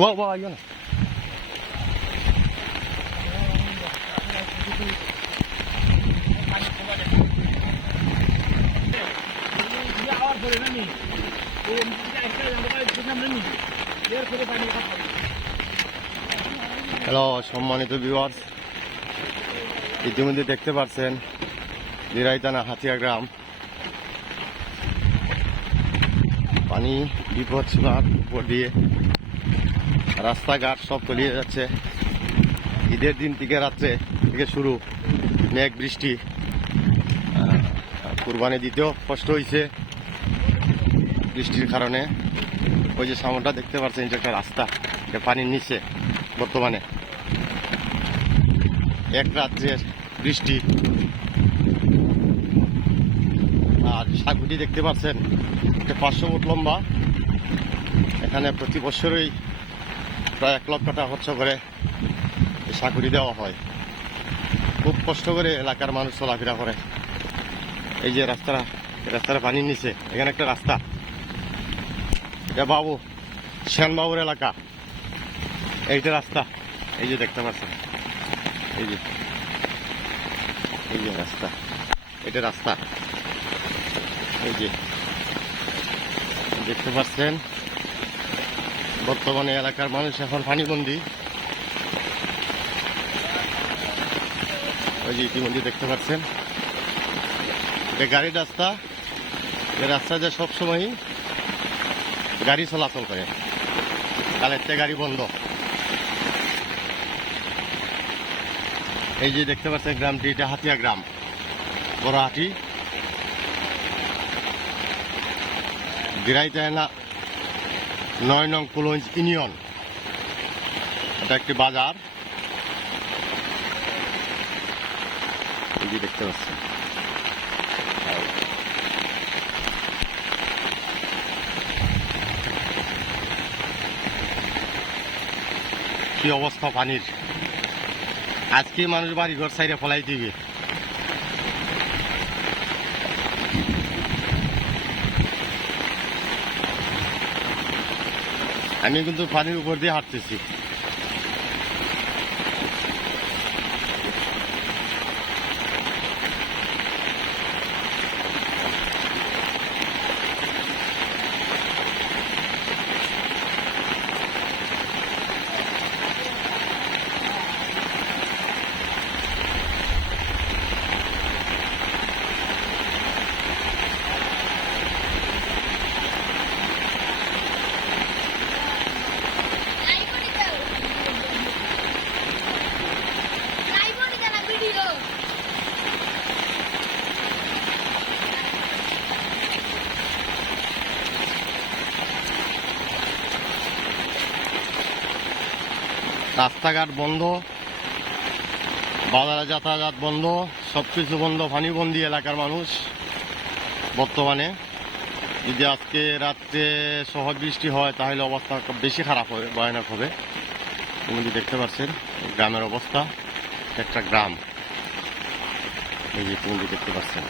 와 이거는 hello সম্মানিত viewers, ইতিমধ্যে দেখতে পাচ্ছেন দিরাইতানা হাতিয়া গ্রাম পানি বিপদ সীমার উপর দিয়ে রাস্তাঘাট সব তলিয়ে যাচ্ছে। ঈদের দিন থেকে রাত্রে থেকে শুরু মেঘ বৃষ্টি, কুরবানি দিতেও কষ্ট হয়েছে বৃষ্টির কারণে। ওই যে সামনটা দেখতে পাচ্ছেন যে একটা রাস্তা, এটা পানির নিচে বর্তমানে। এক রাত্রের বৃষ্টি আর সাগুটি দেখতে পাচ্ছেন, এটা 500 ফুট লম্বা। এখানে প্রতি বছরই প্রায় 1 লক্ষ টাকা খরচ করে এই সাগুটি দেওয়া হয়। খুব কষ্ট করে এলাকার মানুষ চলাফেরা করে। এই যে রাস্তাটা পানির নিচে, এখানে একটা রাস্তা, এটা বাবু শ্যানবাবুর এলাকা। এইটা রাস্তা, এই যে দেখতে পাচ্ছেন, এই যে রাস্তা, এটা রাস্তা, এই যে দেখতে পাচ্ছেন। বর্তমানে এলাকার মানুষ এখন পানিবন্দী। ওই যে ইতিমধ্যে দেখতে পাচ্ছেন, এটা গাড়ির রাস্তা। এই রাস্তাতে সবসময়ই গাড়ি চলাচল করে, কালের গাড়ি বন্ধ। এই যে দেখতে পাচ্ছেন গ্রামটি, এটা হাতিয়া গ্রাম, বড়হাটি, দিরাইতানা 9 নং কুলঞ্জ ইউনিয়ন। এটা একটি বাজার, এই যে দেখতে পাচ্ছেন। কি অবস্থা পানির! আজকে মানুষ বাড়ি ঘর সাইডে ফলাই দিবে। আমি কিন্তু পানির উপর দিয়ে হাঁটতেছি। রাস্তাঘাট বন্ধ, বাজারে যাতায়াত বন্ধ, সবকিছু বন্ধ, পানিবন্দী এলাকার মানুষ বর্তমানে। যদি আজকে রাত্রে শহর বৃষ্টি হয় তাহলে অবস্থা বেশি খারাপ হবে, ভয়ানক হবে। তুমি দেখতে পাচ্ছেন গ্রামের অবস্থা, একটা গ্রাম, এই যে তুমি দেখতে পাচ্ছেন।